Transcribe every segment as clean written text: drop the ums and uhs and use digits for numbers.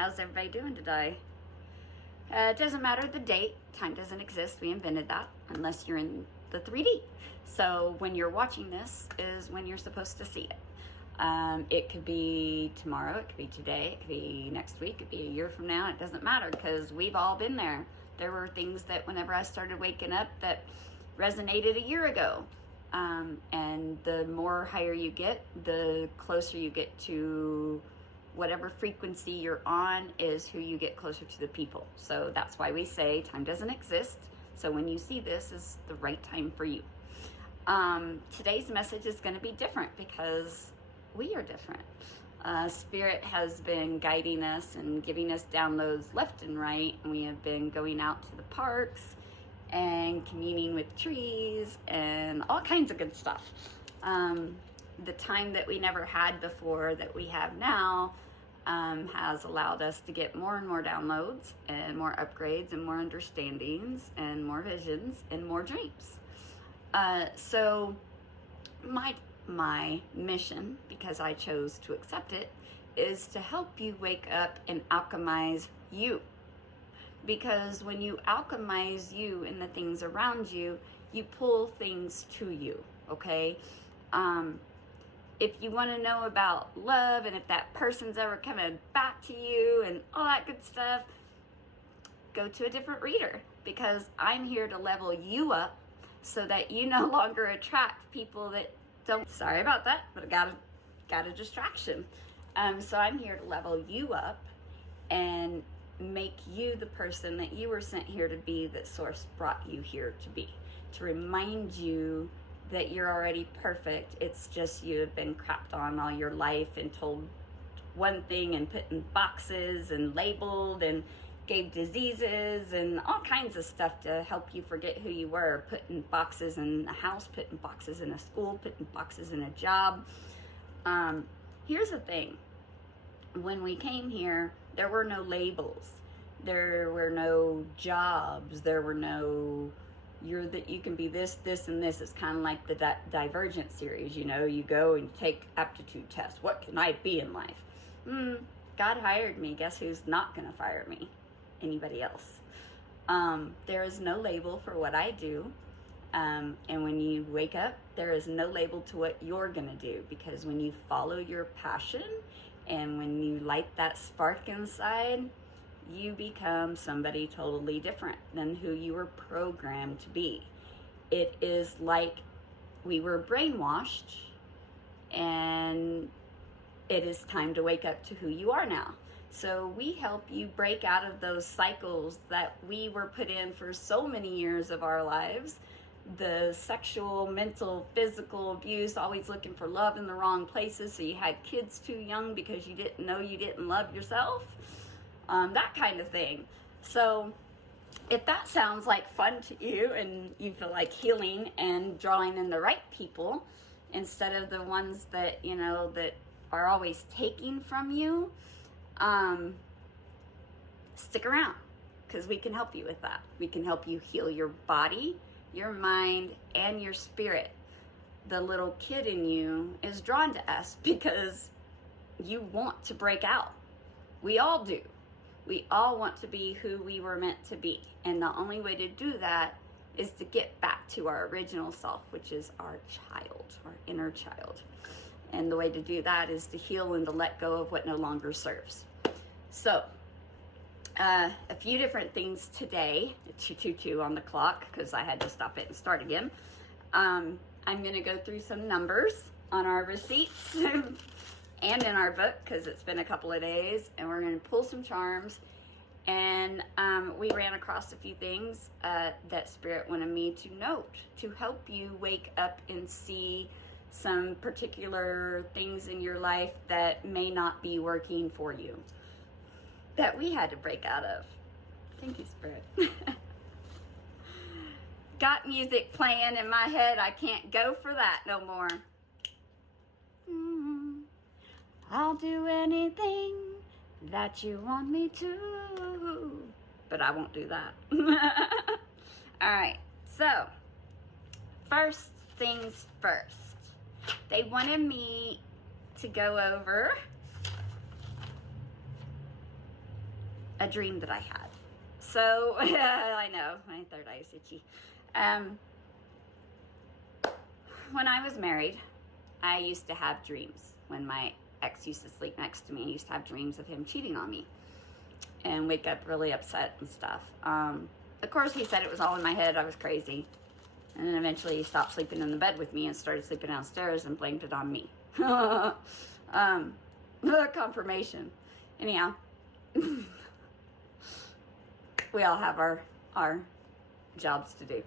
How's everybody doing today? It doesn't matter the date. Time doesn't exist. We invented that unless you're in the 3D. So when you're watching this is when you're supposed to see it. It could be tomorrow. It could be today. It could be next week. It could be a year from now. It doesn't matter because we've all been there. There were things that whenever I started waking up that resonated a year ago. And the more higher you get, the closer you get to whatever frequency you're on is who you get closer to the people. So that's why we say time doesn't exist. So when you see this is the right time for you. Today's message is going to be different because we are different. Spirit has been guiding us and giving us downloads left and right. And we have been going out to the parks and communing with trees and all kinds of good stuff. The time that we never had before that we have now has allowed us to get more and more downloads and more upgrades and more understandings and more visions and more dreams. So my mission, because I chose to accept it, is to help you wake up and alchemize you. Because when you alchemize you and the things around you, you pull things to you, okay? If you want to know about love and if that person's ever coming back to you and all that good stuff, go to a different reader, because I'm here to level you up so that you no longer attract people that don't. Sorry about that, but I got a distraction. So I'm here to level you up and make you the person that you were sent here to be, that Source brought you here to be, to remind you that you're already perfect. It's just you have been crapped on all your life and told one thing and put in boxes and labeled and gave diseases and all kinds of stuff to help you forget who you were. Put in boxes in a house, put in boxes in a school, put in boxes in a job. Here's the thing. When we came here, there were no labels. There were no jobs. There were no, you can be this, this, and this. It's kind of like the Divergent series. You know, you go and you take aptitude tests. What can I be in life? God hired me. Guess who's not going to fire me? Anybody else. There is no label for what I do. And when you wake up, there is no label to what you're going to do. Because when you follow your passion and when you light that spark inside, you become somebody totally different than who you were programmed to be. It is like we were brainwashed, and it is time to wake up to who you are now. So we help you break out of those cycles that we were put in for so many years of our lives. The sexual, mental, physical abuse, always looking for love in the wrong places. So you had kids too young because you didn't know you didn't love yourself. That kind of thing. So if that sounds like fun to you and you feel like healing and drawing in the right people instead of the ones that, you know, that are always taking from you, stick around, because we can help you with that. We can help you heal your body, your mind, and your spirit. The little kid in you is drawn to us because you want to break out. We all do. We all want to be who we were meant to be. And the only way to do that is to get back to our original self, which is our child, our inner child. And the way to do that is to heal and to let go of what no longer serves. So, a few different things today, 2:22 on the clock, because I had to stop it and start again. I'm going to go through some numbers on our receipts and in our book, because it's been a couple of days, and we're going to pull some charms. And we ran across a few things that Spirit wanted me to note to help you wake up and see some particular things in your life that may not be working for you, that we had to break out of. Thank you, Spirit. Got music playing in my head. I can't go for that no more. I'll do anything that you want me to, but I won't do that. All right, so first things first. They wanted me to go over a dream that I had. So, I know, my third eye is itchy. When I was married, I used to have dreams. When my ex used to sleep next to me, I used to have dreams of him cheating on me and wake up really upset and stuff. Of course, he said it was all in my head. I was crazy. And then eventually he stopped sleeping in the bed with me and started sleeping downstairs and blamed it on me. Confirmation. Anyhow, we all have our jobs to do.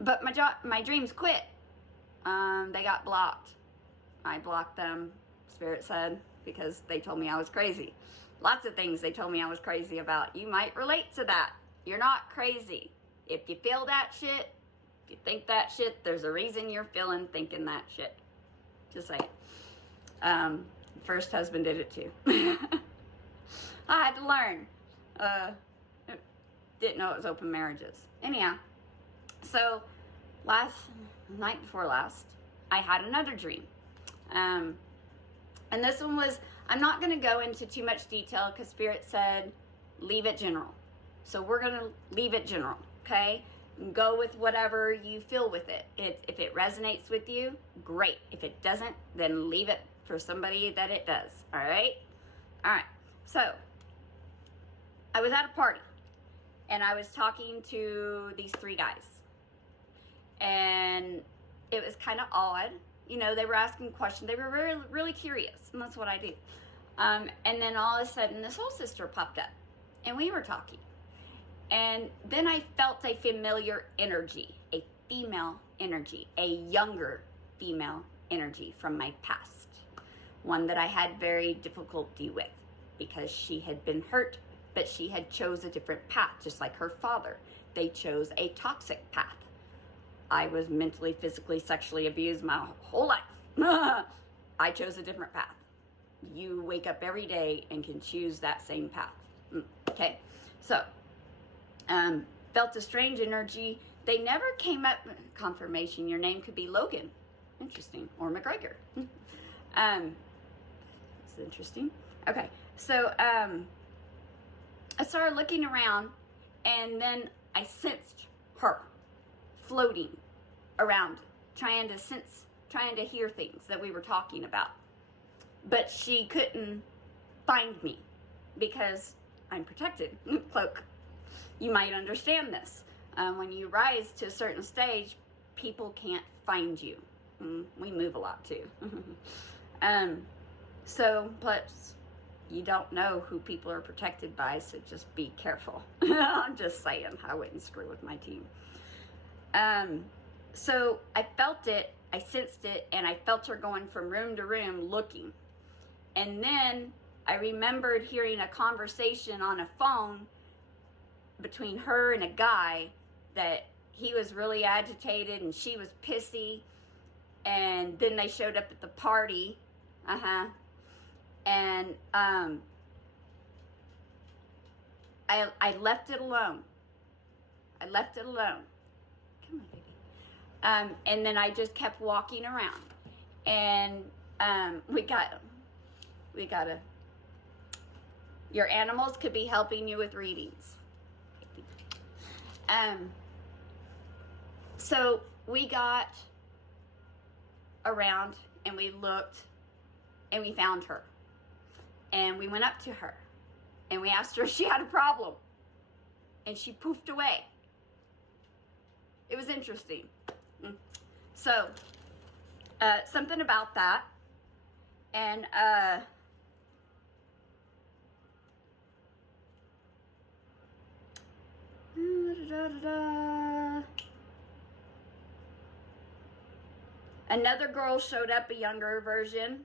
But my dreams quit. They got blocked. I blocked them, Spirit said, because they told me I was crazy. Lots of things they told me I was crazy about. You might relate to that. You're not crazy. If you feel that shit, if you think that shit, there's a reason you're thinking that shit. Just say it. First husband did it too. I had to learn. Didn't know it was open marriages. Anyhow, so night before last, I had another dream. And this one was, I'm not going to go into too much detail because Spirit said, leave it general. So we're going to leave it general, okay? Go with whatever you feel with it. If it resonates with you, great. If it doesn't, then leave it for somebody that it does, all right? All right, so I was at a party, and I was talking to these three guys. And it was kind of odd. You know, they were asking questions. They were really, really curious, and that's what I do. And then all of a sudden, this whole sister popped up, and we were talking. And then I felt a familiar energy, a female energy, a younger female energy from my past. One that I had very difficulty with because she had been hurt, but she had chose a different path, just like her father. They chose a toxic path. I was mentally, physically, sexually abused my whole life. I chose a different path. You wake up every day and can choose that same path. Okay, so felt a strange energy. They never came up, confirmation, your name could be Logan. Interesting, or McGregor. It's interesting. Okay, so I started looking around, and then I sensed her floating around, trying to hear things that we were talking about. But she couldn't find me because I'm protected. Cloak. You might understand this. When you rise to a certain stage, people can't find you. We move a lot too. So, plus, you don't know who people are protected by, so just be careful. I'm just saying, I wouldn't screw with my team. So I felt it, I sensed it, and I felt her going from room to room looking. And then I remembered hearing a conversation on a phone between her and a guy that he was really agitated and she was pissy. And then they showed up at the party. And I left it alone. I left it alone. Come on, baby. And then I just kept walking around. And we got your animals could be helping you with readings. So we got around and we looked and we found her. And we went up to her and we asked her if she had a problem. And she poofed away. It was interesting. So, something about that. And, another girl showed up, a younger version.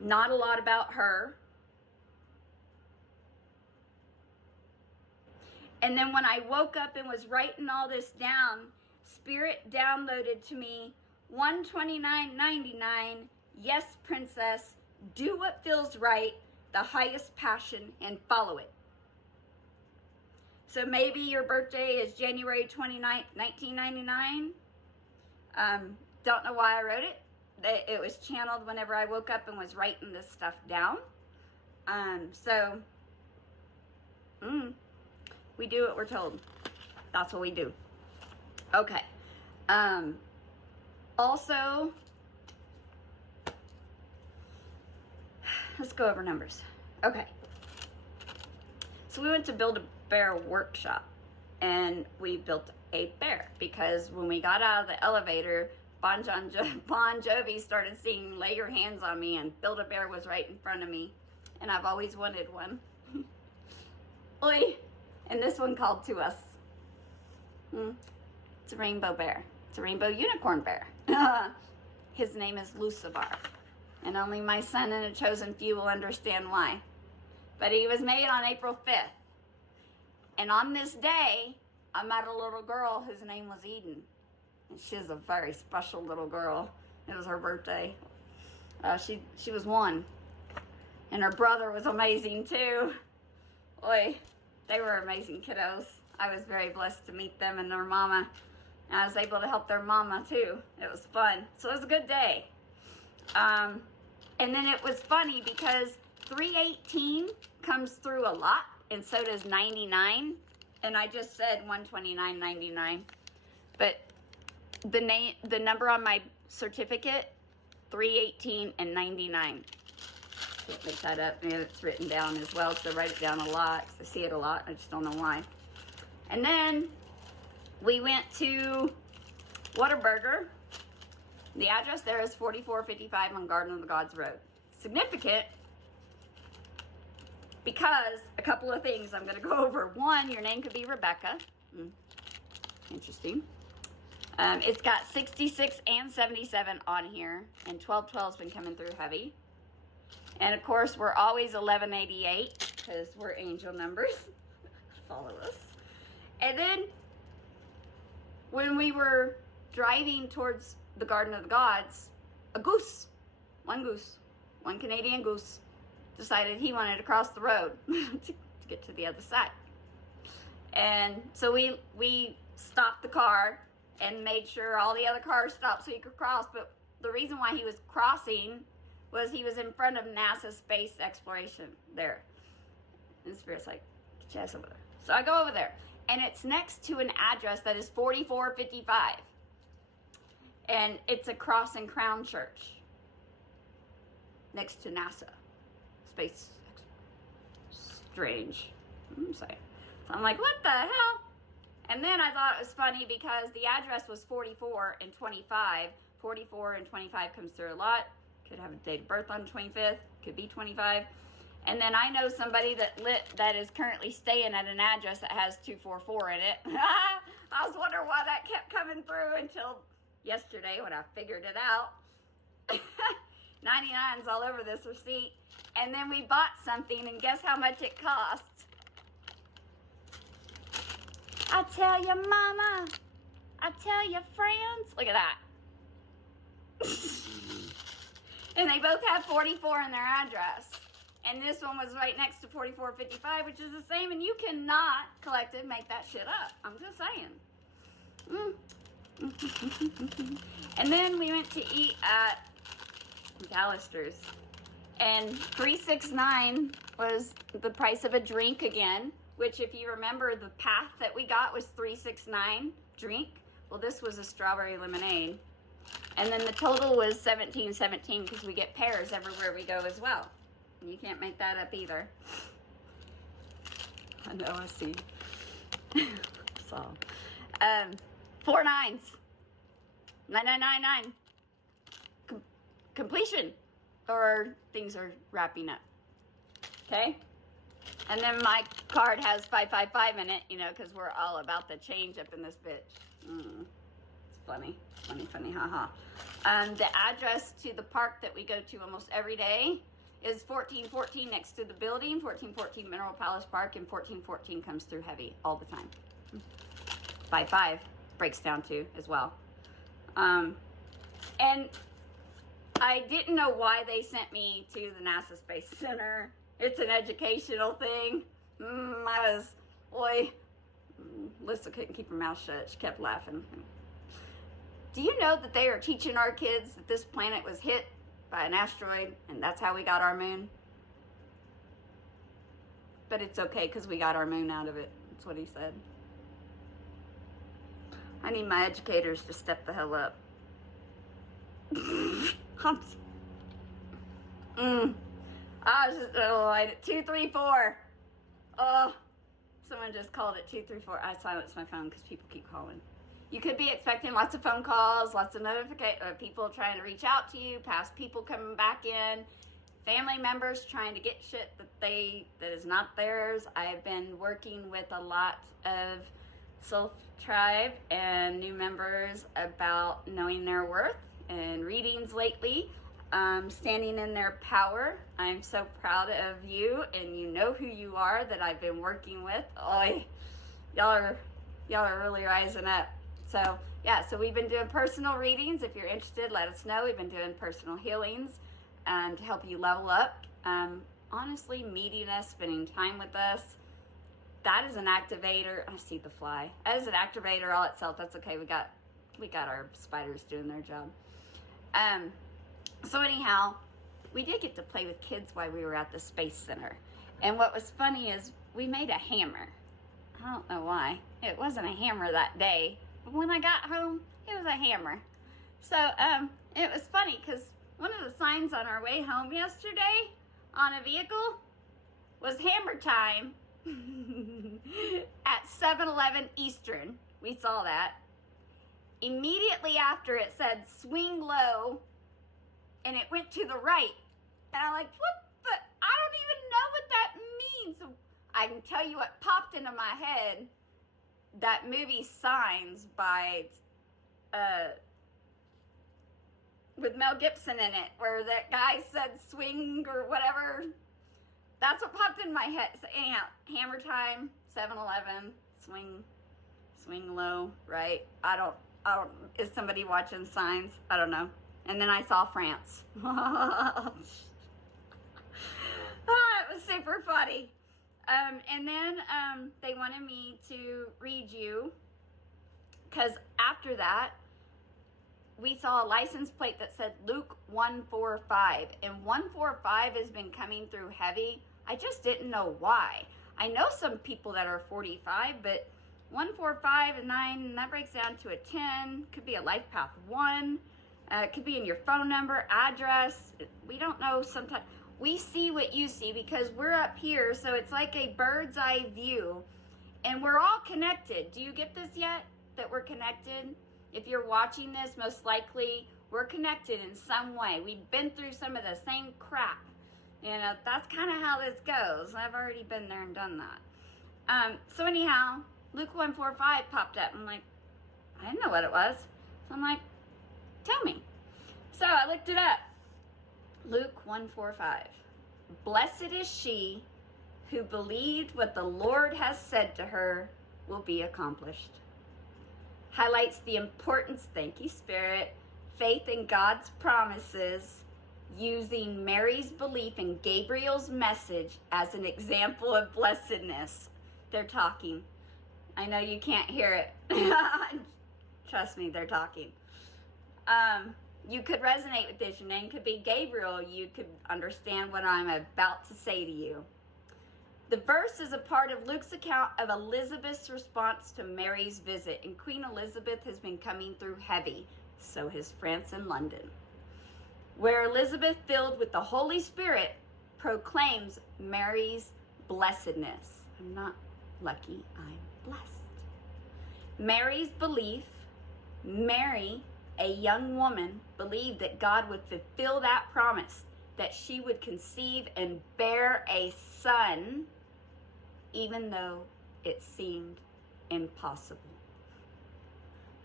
Not a lot about her. And then when I woke up and was writing all this down, Spirit downloaded to me $129.99. Yes, princess, do what feels right, the highest passion, and follow it. So maybe your birthday is January 29th, 1999. Don't know why I wrote it. it was channeled whenever I woke up and was writing this stuff down. So we do what we're told. That's what we do. Okay. Also, let's go over numbers. Okay. So we went to Build-A-Bear workshop, and we built a bear because when we got out of the elevator, Bon Jovi started singing "Lay Your Hands on Me," and Build-A-Bear was right in front of me, and I've always wanted one. Oi! And this one called to us. It's a rainbow bear. It's a rainbow unicorn bear. His name is Lucifer, and only my son and a chosen few will understand why. But he was made on April 5th. And on this day, I met a little girl whose name was Eden. And she's a very special little girl. It was her birthday. She was 1. And her brother was amazing too. Boy, they were amazing kiddos. I was very blessed to meet them and their mama. And I was able to help their mama too. It was fun. So it was a good day. And then it was funny because 318 comes through a lot, and so does 99. And I just said 129.99. But the number on my certificate, 318 and 99. Can't make that up. Maybe it's written down as well, so I write it down a lot. I see it a lot. I just don't know why. And then we went to Whataburger. The address there is 4455 on Garden of the Gods Road. Significant because a couple of things I'm going to go over. One, your name could be Rebecca. Interesting. It's got 66 and 77 on here, and 1212's been coming through heavy. And of course, we're always 1188 because we're angel numbers. Follow us. And then when we were driving towards the Garden of the Gods, one Canadian goose, decided he wanted to cross the road to get to the other side. And so we stopped the car and made sure all the other cars stopped so he could cross. But the reason why he was crossing was he was in front of NASA space exploration there. And the Spirit's like, get your ass over there. So I go over there, and it's next to an address that is 4455. And it's a Cross and Crown Church next to NASA space. Strange. So I'm like, what the hell? And then I thought it was funny because the address was 44 and 25. 44 and 25 comes through a lot. Could have a date of birth on the 25th. Could be 25. And then I know somebody that is currently staying at an address that has 244 in it. I was wondering why that kept coming through until yesterday when I figured it out. 99's all over this receipt. And then we bought something, and guess how much it cost? I tell your mama. I tell your friends. Look at that. And they both have 44 in their address. And this one was right next to 4455, which is the same. And you cannot, collective, make that shit up. I'm just saying. And then we went to eat at Gallister's. And $369 was the price of a drink again. Which, if you remember, the path that we got was $369 drink. Well, this was a strawberry lemonade. And then the total was $17.17 because we get pears everywhere we go as well. And you can't make that up either. I know, I see. So, 4 9s. 9999. Completion. Or things are wrapping up. Okay? And then my card has 555 in it, you know, because we're all about the change up in this bitch. It's funny. Funny, haha. The address to the park that we go to almost every day is 1414 next to the building, 1414 Mineral Palace Park, and 1414 comes through heavy all the time. 55 breaks down to as well. And I didn't know why they sent me to the NASA Space Center. It's an educational thing. Lisa couldn't keep her mouth shut. She kept laughing. Do you know that they are teaching our kids that this planet was hit by an asteroid and that's how we got our moon? But it's okay because we got our moon out of it. That's what he said. I need my educators to step the hell up. I was just at 234. Oh, someone just called it 234. I silenced my phone because people keep calling. You could be expecting lots of phone calls, lots of people trying to reach out to you, past people coming back in, family members trying to get shit that is not theirs. I've been working with a lot of Soul Tribe and new members about knowing their worth and readings lately, standing in their power. I'm so proud of you, and you know who you are that I've been working with. Oh, y'all are really rising up. So yeah, so we've been doing personal readings. If you're interested, let us know. We've been doing personal healings to help you level up. Honestly, meeting us, spending time with us, that is an activator. I see the fly. That is an activator all itself. That's okay. We got our spiders doing their job. So anyhow, we did get to play with kids while we were at the Space Center. And what was funny is we made a hammer. I don't know why. It wasn't a hammer that day. But when I got home, it was a hammer. So it was funny because one of the signs on our way home yesterday on a vehicle was hammer time at 7-Eleven Eastern. We saw that. Immediately after, it said swing low, and it went to the right. And I'm like, what the? I don't even know what that means. So I can tell you what popped into my head. That movie Signs by, with Mel Gibson in it, where that guy said swing or whatever. That's what popped in my head. So anyhow, hammer time, 7-Eleven, swing low, right? I don't, is somebody watching Signs? I don't know. And then I saw France. Oh, it was super funny. And then they wanted me to read you, because after that, we saw a license plate that said Luke 145, and 145 has been coming through heavy. I just didn't know why. I know some people that are 45, but 145 and 9, and that breaks down to a 10. Could be a life path 1. It could be in your phone number, address. We don't know sometimes. We see what you see because we're up here, so it's like a bird's eye view, and we're all connected. Do you get this yet, that we're connected? If you're watching this, most likely we're connected in some way. We've been through some of the same crap. You know, that's kind of how this goes. I've already been there and done that. So anyhow, Luke 145 popped up. I'm like, I didn't know what it was. So I'm like, tell me. So I looked it up. Luke 145. Blessed is she who believed what the Lord has said to her will be accomplished. Highlights the importance, thank you Spirit, faith in God's promises, using Mary's belief in Gabriel's message as an example of blessedness. They're talking. I know you can't hear it. Trust me, they're talking. You could resonate with this. Your name could be Gabriel. You could understand what I'm about to say to you. The verse is a part of Luke's account of Elizabeth's response to Mary's visit, and Queen Elizabeth has been coming through heavy. So has France and London, where Elizabeth, filled with the Holy Spirit, proclaims Mary's blessedness. I'm not lucky, I'm blessed. Mary's belief, Mary, a young woman, believed that God would fulfill that promise, that she would conceive and bear a son, even though it seemed impossible.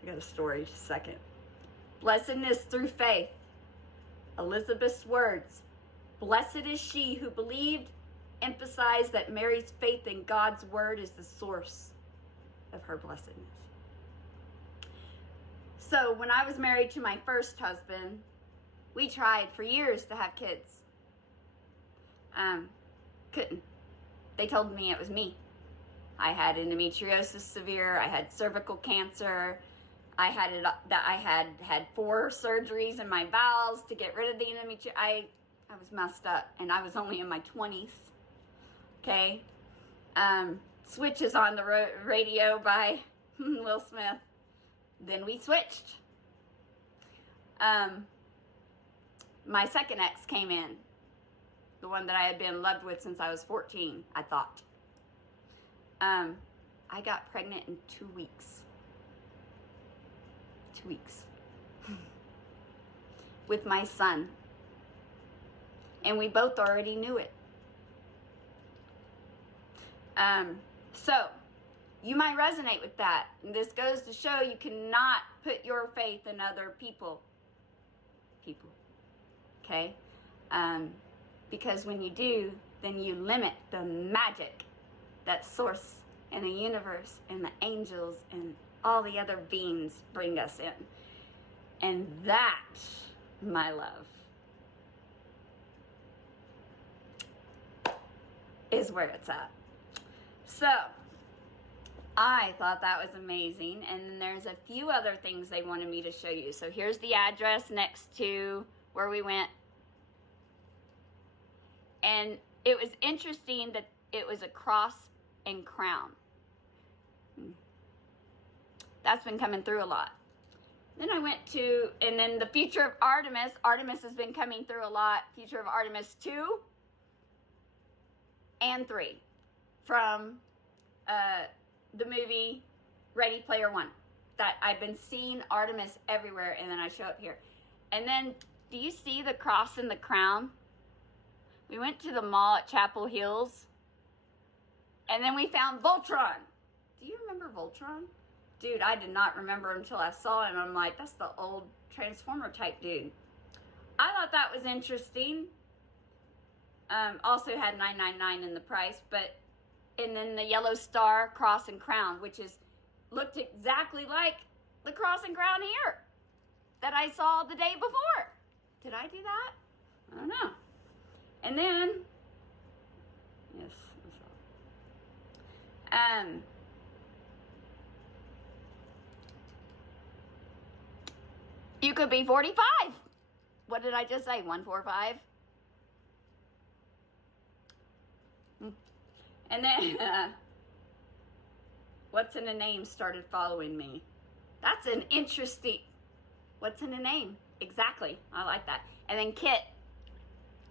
I got a story, just a second. Blessedness through faith. Elizabeth's words, blessed is she who believed, emphasized that Mary's faith in God's word is the source of her blessedness. So when I was married to my first husband, we tried for years to have kids. Couldn't. They told me it was me. I had endometriosis severe. I had cervical cancer. I had it that I had 4 surgeries in my bowels to get rid of the endometriosis. I was messed up, and I was only in my 20s. Okay, Switches on the radio by Will Smith. Then we switched. My second ex came in, the one that I had been in love with since I was 14. I thought. I got pregnant in 2 weeks. 2 weeks. With my son. And we both already knew it. So, you might resonate with that. And this goes to show you cannot put your faith in other people. Okay? Because when you do, then you limit the magic that source and the universe and the angels and all the other beings bring us in. And that, my love, is where it's at. So, I thought that was amazing. And then there's a few other things they wanted me to show you. So here's the address next to where we went. And it was interesting that it was a cross and crown. That's been coming through a lot. Then I went to, and then the future of Artemis. Artemis has been coming through a lot. Future of Artemis 2 and 3 from the movie Ready Player One. That I've been seeing Artemis everywhere, and then I show up here. And then, do you see the cross and the crown? We went to the mall at Chapel Hills, and then we found Voltron. Do you remember Voltron? Dude, I did not remember him until I saw him. I'm like, that's the old Transformer type dude. I thought that was interesting. Also had $9.99 in the price, but and then the yellow star cross and crown, which looked exactly like the cross and crown here that I saw the day before. Did I do that? I don't know. And then, yes, you could be 45. What did I just say? 145? And then, What's in a Name started following me. That's an interesting, what's in a name? Exactly. I like that. And then Kit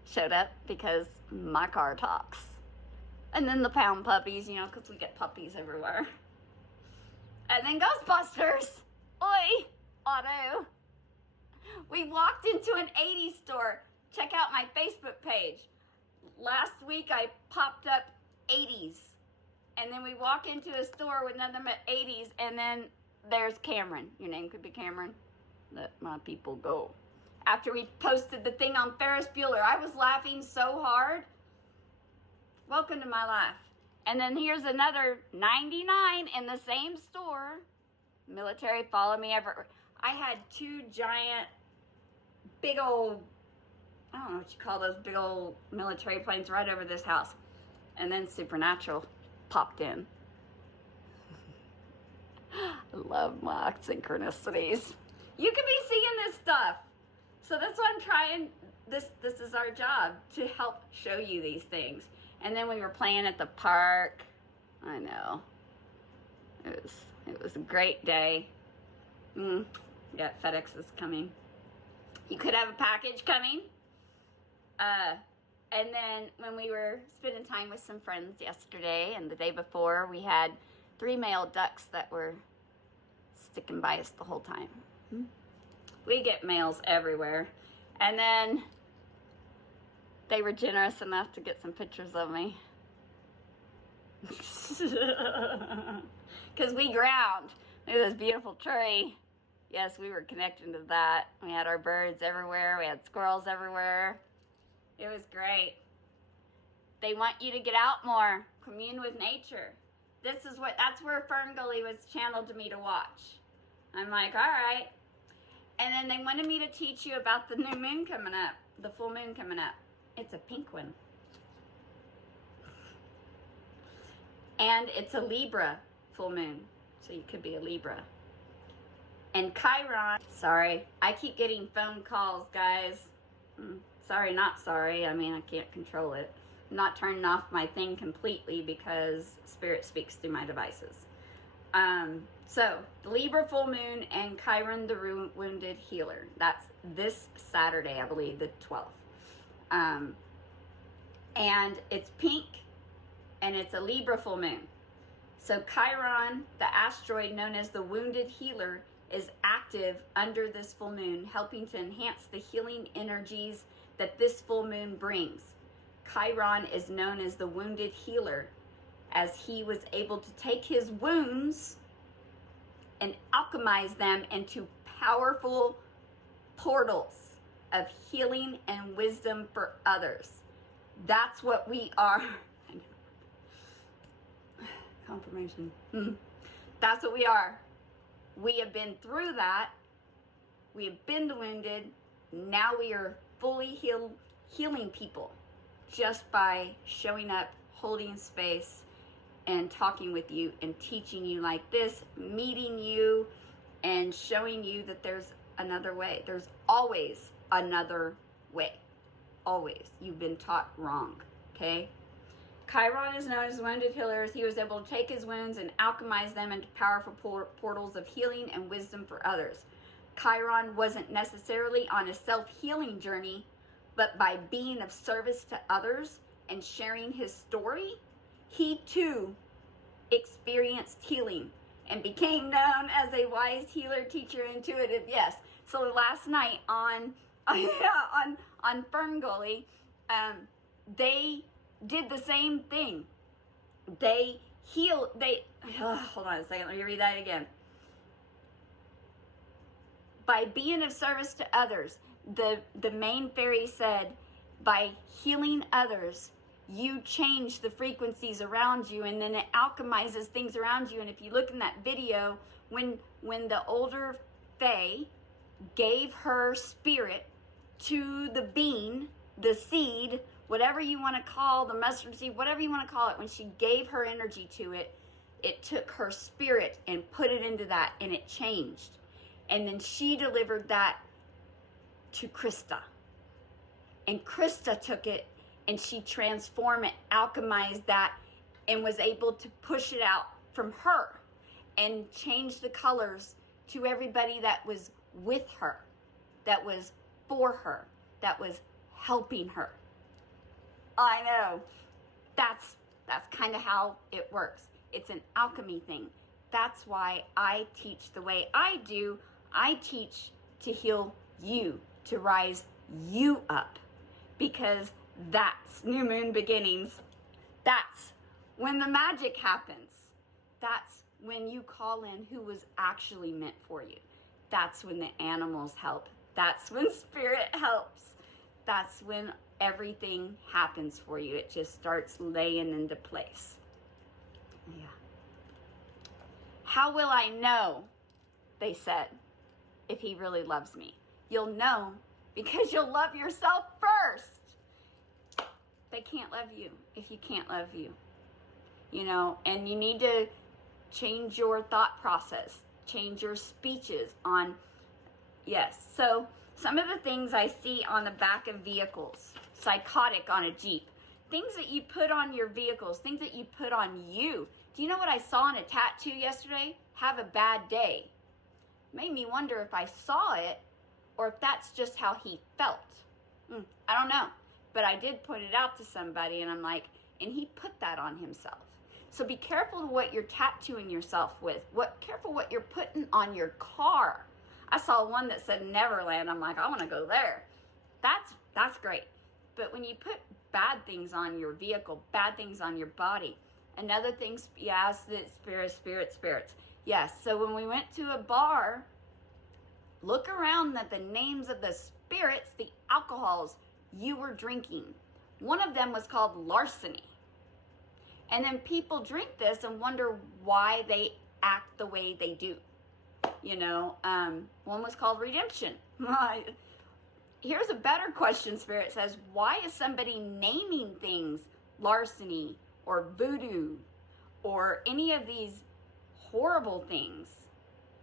showed up because my car talks. And then the pound puppies, you know, because we get puppies everywhere. And then Ghostbusters. Oi, Otto. We walked into an 80s store. Check out my Facebook page. Last week I popped up 80s. And then we walk into a store with nothing but 80s. And then there's Cameron. Your name could be Cameron. Let my people go. After we posted the thing on Ferris Bueller, I was laughing so hard. Welcome to my life. And then here's another 99 in the same store. Military follow me everywhere. I had 2 giant, big old, I don't know what you call those big old military planes right over this house. And then Supernatural popped in. I love my synchronicities. You could be seeing this stuff. So that's what I'm trying, this is our job, to help show you these things. And then we were playing at the park. I know. It was a great day. Yeah, FedEx is coming. You could have a package coming. And then when we were spending time with some friends yesterday and the day before, we had 3 male ducks that were sticking by us the whole time. We get males everywhere. And then they were generous enough to get some pictures of me. Because we ground. Look at this beautiful tree. Yes, we were connecting to that. We had our birds everywhere. We had squirrels everywhere. It was great. They want you to get out more. Commune with nature. That's where Fern Gully was channeled to me to watch. I'm like, all right. And then they wanted me to teach you about the new moon coming up. The full moon coming up. It's a pink one. And it's a Libra full moon. So you could be a Libra. And Chiron, sorry, I keep getting phone calls, guys. Sorry, not sorry. I mean, I can't control it. I'm not turning off my thing completely because Spirit speaks through my devices. So, the Libra full moon and Chiron the wounded healer. That's this Saturday, I believe, the 12th. And it's pink, and it's a Libra full moon. So Chiron, the asteroid known as the wounded healer, is active under this full moon, helping to enhance the healing energies that this full moon brings. Chiron is known as the wounded healer, as he was able to take his wounds and alchemize them into powerful portals of healing and wisdom for others. That's what we are. Confirmation. That's what we are. We have been through that. We have been wounded. Now we are fully healing people just by showing up, holding space, and talking with you and teaching you like this, meeting you and showing you that there's another way. There's always another way. Always. You've been taught wrong. Okay? Chiron is known as the wounded healer. He was able to take his wounds and alchemize them into powerful portals of healing and wisdom for others. Chiron wasn't necessarily on a self-healing journey, but by being of service to others and sharing his story, he too experienced healing and became known as a wise healer, teacher, intuitive. Yes. So last night on Fern Gully, they did the same thing. They healed, hold on a second, let me read that again. By being of service to others, the main fairy said, by healing others, you change the frequencies around you, and then it alchemizes things around you. And if you look in that video, when the older fae gave her spirit to the bean, the seed, whatever you want to call the mustard seed, whatever you want to call it, when she gave her energy to it, it took her spirit and put it into that, and it changed. And then she delivered that to Krista. And Krista took it and she transformed it, alchemized that, and was able to push it out from her and change the colors to everybody that was with her, that was for her, that was helping her. I know. That's kind of how it works. It's an alchemy thing. That's why I teach the way I do. I teach to heal you, to rise you up, because that's new moon beginnings. That's when the magic happens. That's when you call in who was actually meant for you. That's when the animals help. That's when spirit helps. That's when everything happens for you. It just starts laying into place. Yeah. How will I know, they said, if he really loves me? You'll know because you'll love yourself first. They can't love you if you can't love you. You know, and you need to change your thought process, change your speeches on, yes. So some of the things I see on the back of vehicles, psychotic on a Jeep, things that you put on your vehicles, things that you put on you. Do you know what I saw on a tattoo yesterday? Have a bad day. Made me wonder if I saw it or if that's just how he felt. I don't know. But I did point it out to somebody, and I'm like, and he put that on himself. So be careful what you're tattooing yourself with. Careful what you're putting on your car. I saw one that said Neverland. I'm like, I want to go there. That's great. But when you put bad things on your vehicle, bad things on your body, another thing, yes, the spirits. Yes, so when we went to a bar, look around at the names of the spirits, the alcohols you were drinking. One of them was called larceny. And then people drink this and wonder why they act the way they do. You know, one was called redemption. Here's a better question, Spirit says, why is somebody naming things larceny or voodoo or any of these horrible things?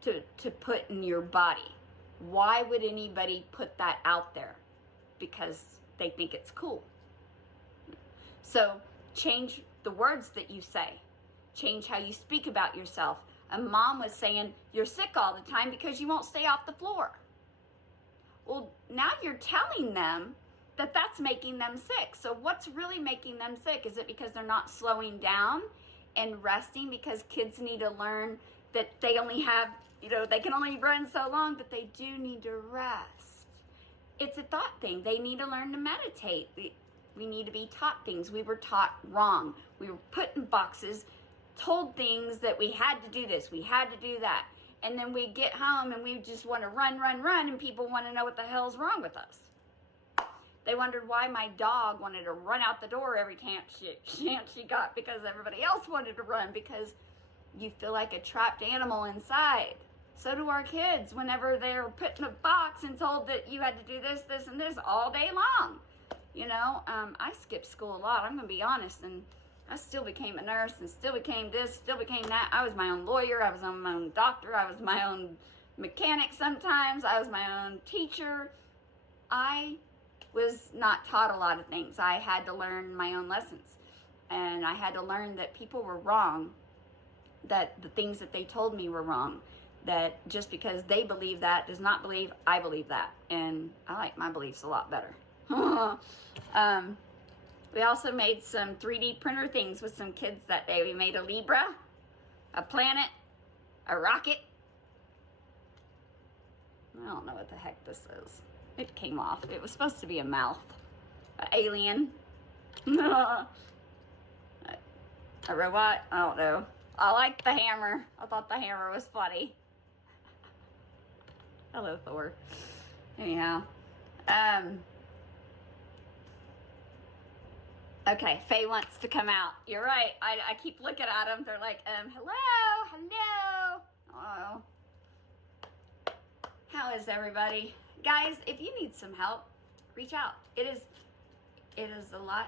to put in your body. Why would anybody put that out there? Because they think it's cool. So change the words that you say. Change how you speak about yourself. A mom was saying, you're sick all the time because you won't stay off the floor. Well, now you're telling them that that's making them sick. So what's really making them sick? Is it because they're not slowing down and resting? Because kids need to learn that they only have, they can only run so long, but they do need to rest. It's a thought thing. They need to learn to meditate. We need to be taught things. We were taught wrong. We were put in boxes, told things that we had to do this, we had to do that. And then we get home and we just want to run, and people want to know what the hell's wrong with us. They wondered why my dog wanted to run out the door every chance she got, because everybody else wanted to run, because you feel like a trapped animal inside. So do our kids whenever they're put in a box and told that you had to do this, this, and this all day long. I skipped school a lot, I'm going to be honest, and I still became a nurse and still became this, still became that. I was my own lawyer, I was my own doctor, I was my own mechanic sometimes, I was my own teacher. I was not taught a lot of things. I had to learn my own lessons. And I had to learn that people were wrong, that the things that they told me were wrong, that just because they believe that does not believe I believe that. And I like my beliefs a lot better. We also made some 3D printer things with some kids that day. We made a Libra, a planet, a rocket. I don't know what the heck this is. It came off. It was supposed to be a mouth. An alien. A robot. I don't know. I liked the hammer. I thought the hammer was funny. Hello, Thor. Anyhow. Okay, Faye wants to come out. You're right. I keep looking at them. They're like, hello. Oh. How is everybody? Guys, if you need some help, reach out. It is a lot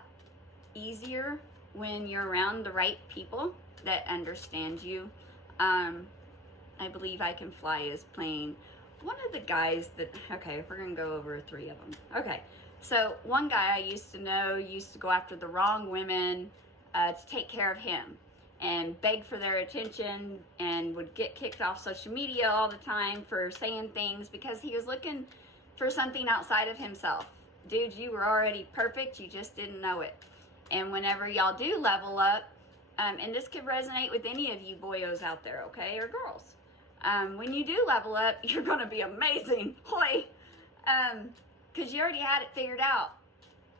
easier when you're around the right people that understand you. I believe I Can Fly is playing one of the guys that, okay, we're gonna go over 3 of them. Okay, so one guy I used to know used to go after the wrong women to take care of him and beg for their attention, and would get kicked off social media all the time for saying things because he was looking for something outside of himself. Dude, you were already perfect, you just didn't know it. And whenever y'all do level up, and this could resonate with any of you boyos out there, okay, or girls. When you do level up, you're gonna be amazing, hoy, because you already had it figured out.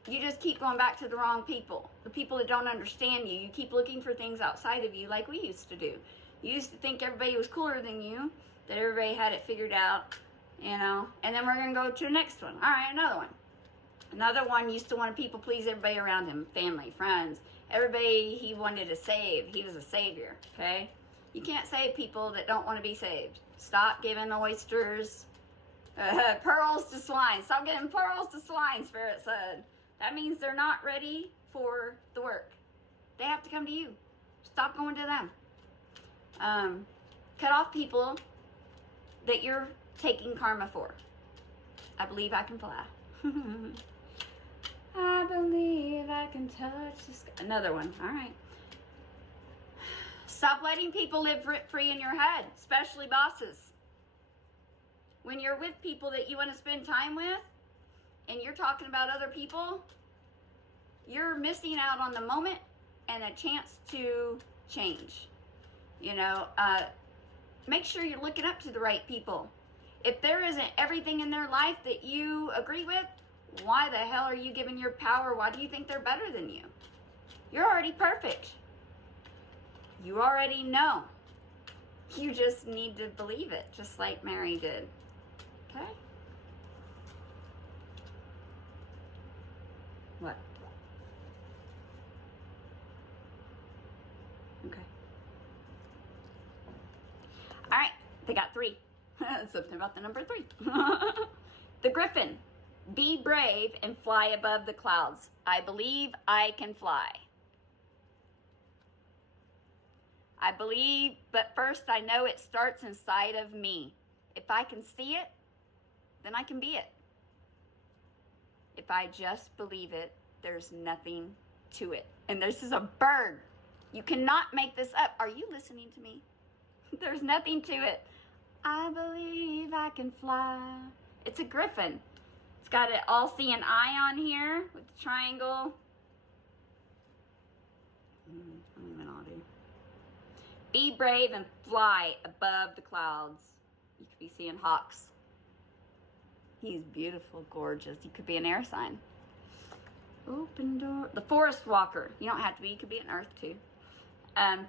You just keep going back to the wrong people, the people that don't understand you. You keep looking for things outside of you like we used to do. You used to think everybody was cooler than you, that everybody had it figured out, and then we're gonna go to the next one. All right, another one. Another one used to want to people please everybody around him, family, friends, everybody he wanted to save. He was a savior, okay? You can't save people that don't want to be saved. Stop giving oysters, pearls to swine. Stop giving pearls to swine, Spirit said. That means they're not ready for the work. They have to come to you. Stop going to them. Cut off people that you're taking karma for. I believe I can fly. I believe I can touch the sky. Another one. All right. Stop letting people live free in your head, especially bosses. When you're with people that you want to spend time with and you're talking about other people, you're missing out on the moment and a chance to change. Make sure you're looking up to the right people. If there isn't everything in their life that you agree with, why the hell are you giving your power? Why do you think they're better than you? You're already perfect. You already know. You just need to believe it, just like Mary did. Okay? What? Okay. All right, they got 3. Something about the number 3. The Griffin. Be brave and fly above the clouds. I believe I can fly. I believe, but first I know it starts inside of me. If I can see it, then I can be it. If I just believe it, there's nothing to it. And this is a bird. You cannot make this up. Are you listening to me? There's nothing to it. I believe I can fly. It's a griffin. It's got an all-seeing eye on here with the triangle. I don't even know what to do. Be brave and fly above the clouds. You could be seeing hawks. He's beautiful, gorgeous. You could be an air sign. Open door. The forest walker. You don't have to be. You could be an earth too.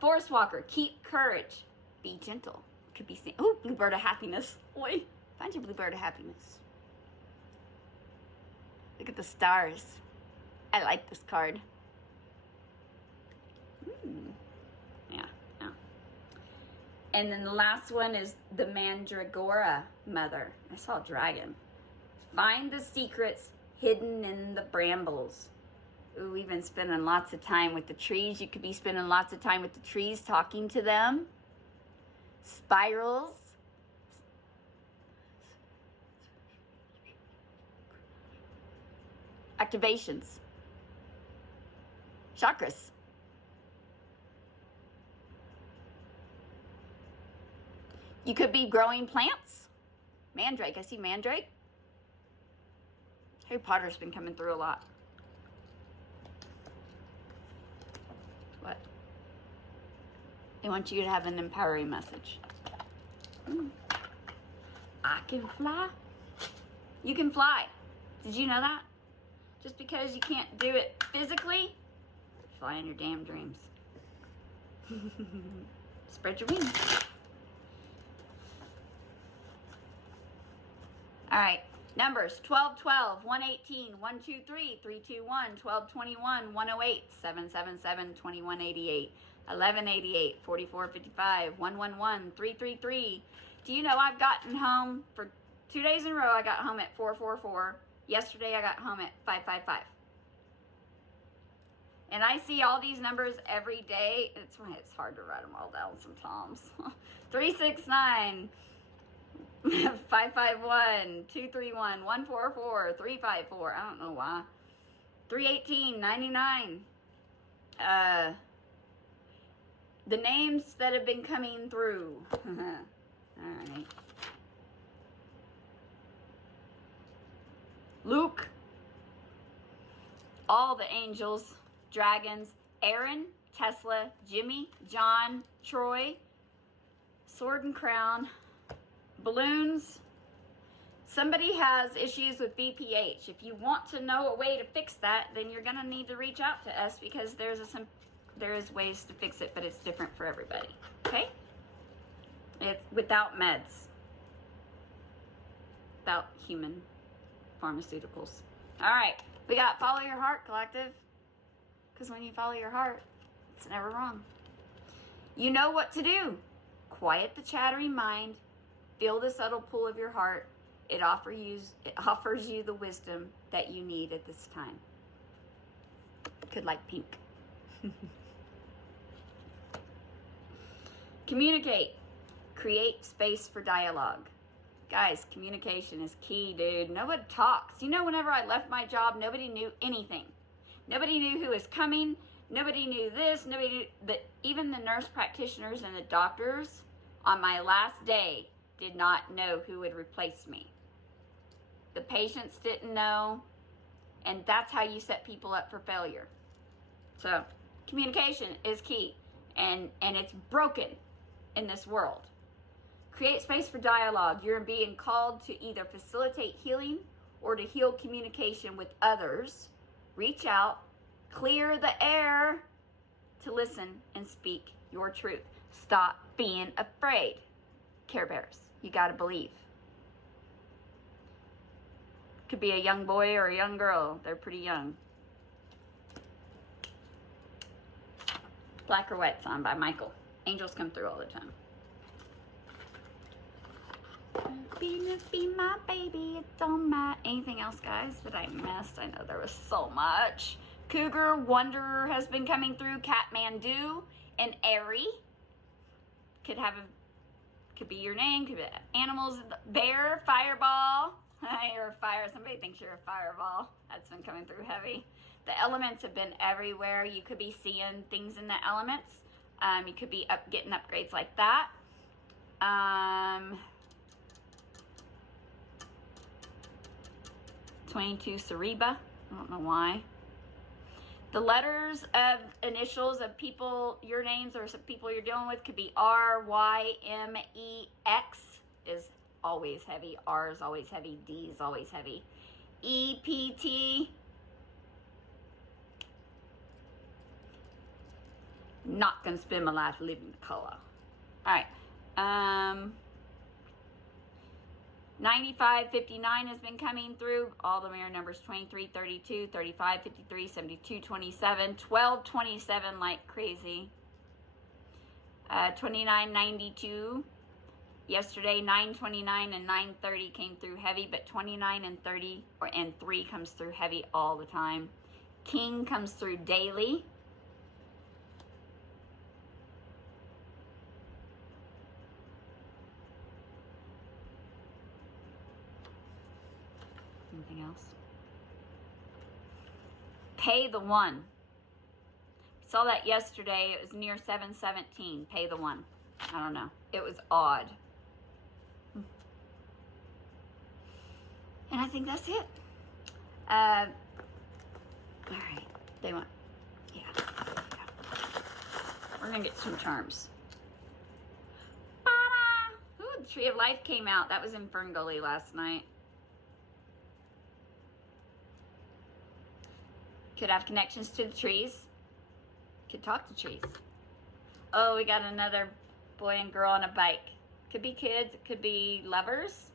Forest walker. Keep courage. Be gentle. Could be seen. Oh, bluebird of happiness. Oi. Find your bluebird of happiness. Look at the stars. I like this card. Yeah. And then the last one is the Mandragora mother. I saw a dragon. Find the secrets hidden in the brambles. Ooh, we've been spending lots of time with the trees. You could be spending lots of time with the trees, talking to them. Spirals. Activations. Chakras. You could be growing plants. Mandrake. I see mandrake. Harry Potter's been coming through a lot. What? They want you to have an empowering message. I can fly. You can fly. Did you know that? Just because you can't do it physically, fly in your damn dreams. Spread your wings. All right. Numbers 1212, 118, 123, 321, 1221, 108, 777, 2188, 1188, 4455, 111, 333. Do you know I've gotten home for 2 days in a row? I got home at 444. Yesterday I got home at 555. And I see all these numbers every day. It's why it's hard to write them all down sometimes. 369. 551, 231, 144, 354. I don't know why. 318, 99. The names that have been coming through. All right. Luke. All the angels, dragons, Aaron, Tesla, Jimmy, John, Troy, sword and crown. Balloons. Somebody has issues with BPH. If you want to know a way to fix that, then you're going to need to reach out to us because there is ways to fix it, but it's different for everybody. Okay? It's without meds. Without human pharmaceuticals. All right. We got Follow Your Heart Collective. Because when you follow your heart, it's never wrong. You know what to do. Quiet the chattering mind. Feel the subtle pull of your heart. It offers you the wisdom that you need at this time. Could like pink. Communicate. Create space for dialogue. Guys, communication is key, dude. Nobody talks. You know, whenever I left my job, nobody knew anything. Nobody knew who was coming. Nobody knew this. Nobody knew even the nurse practitioners and the doctors on my last day did not know who would replace me. The patients didn't know, and that's how you set people up for failure. So, communication is key, and it's broken in this world. Create space for dialogue. You're being called to either facilitate healing or to heal communication with others. Reach out, clear the air to listen and speak your truth. Stop being afraid. Care Bears. You got to believe. Could be a young boy or a young girl. They're pretty young. Black or White song by Michael. Angels come through all the time. Be my baby, it's all my... Anything else, guys, that I missed? I know there was so much. Cougar, Wanderer has been coming through. Kathmandu and Airy. Could be your name, could be animals, bear, fireball. You're a fire. Somebody thinks you're a fireball. That's been coming through heavy. The elements have been everywhere. You could be seeing things in the elements. You could be getting upgrades like that. 22 Cereba. I don't know why. The letters of initials of people, your names or some people you're dealing with could be R, Y, M, E, X is always heavy. R is always heavy. D is always heavy. E, P, T. Not gonna spend my life living the color. All right. 95, 59 has been coming through. All the mirror numbers 23, 32, 35, 53, 72, 27, 12, 27 like crazy. 29, 92. Yesterday, 929 and 930 came through heavy, but 29 and 30 and 3 comes through heavy all the time. King comes through daily. Anything else? Pay the one. We saw that yesterday. It was near 717. Pay the one. I don't know. It was odd. And I think that's it. All right. They want, yeah. We're going to get some charms. Ooh, the Tree of Life came out. That was in Ferngully last night. Could have connections to the trees. Could talk to trees. Oh, we got another boy and girl on a bike. Could be kids. It could be lovers.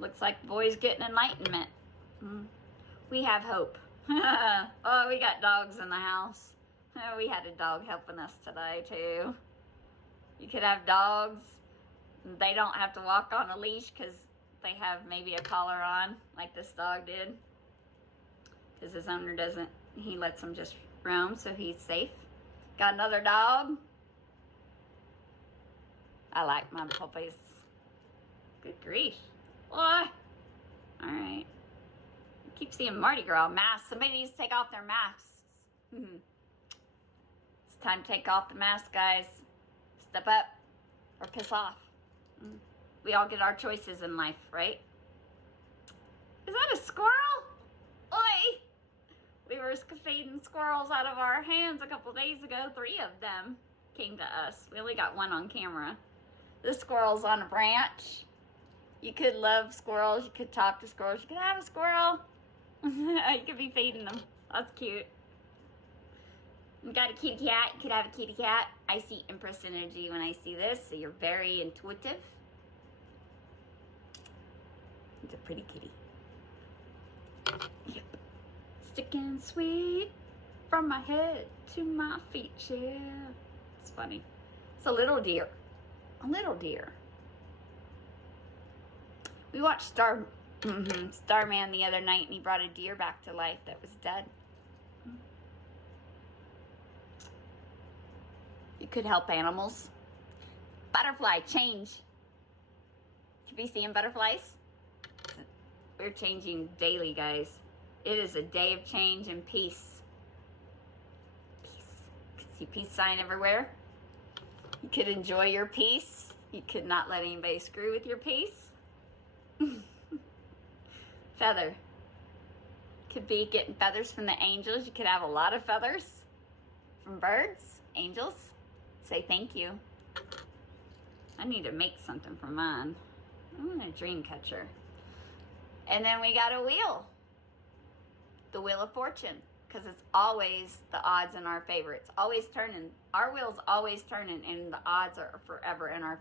Looks like the boy's getting enlightenment. We have hope. Oh, we got dogs in the house. Oh, we had a dog helping us today too. You could have dogs. They don't have to walk on a leash because they have maybe a collar on like this dog did. Because his owner doesn't, he lets them just roam so he's safe. Got another dog. I like my puppies. Good grief. What? Alright. Keep seeing Mardi Gras masks. Somebody needs to take off their masks. It's time to take off the mask, guys. Step up or piss off. We all get our choices in life, right? Is that a squirrel? Oi! We were feeding squirrels out of our hands a couple days ago. 3 of them came to us. We only got 1 on camera. This squirrel's on a branch. You could love squirrels. You could talk to squirrels. You could have a squirrel. You could be feeding them. That's cute. You got a kitty cat. You could have a kitty cat. I see Empress energy when I see this, so you're very intuitive. It's a pretty kitty. Yep. Sticking sweet from my head to my feet, yeah. It's funny. It's a little deer. A little deer. We watched Starman the other night, and he brought a deer back to life that was dead. You could help animals. Butterfly, change. Should be seeing butterflies? We're changing daily, guys. It is a day of change and peace. Peace. You can see peace sign everywhere. You could enjoy your peace. You could not let anybody screw with your peace. Feather. Could be getting feathers from the angels. You could have a lot of feathers from birds, angels. Say thank you. I need to make something for mine. I want a dream catcher. And then we got a wheel. The Wheel of Fortune. Because it's always the odds in our favor. It's always turning. Our wheel's always turning, and the odds are forever in our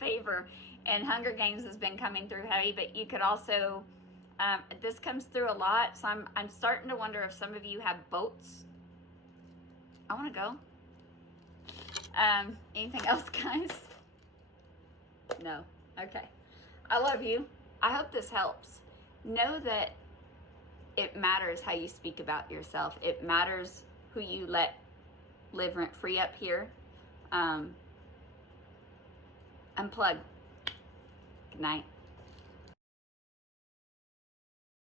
favor. And Hunger Games has been coming through heavy, but you could also, this comes through a lot. So I'm starting to wonder if some of you have boats. I want to go. Anything else, guys? No. Okay. I love you. I hope this helps. Know that it matters how you speak about yourself. It matters who you let live rent free up here. unplug. Good night.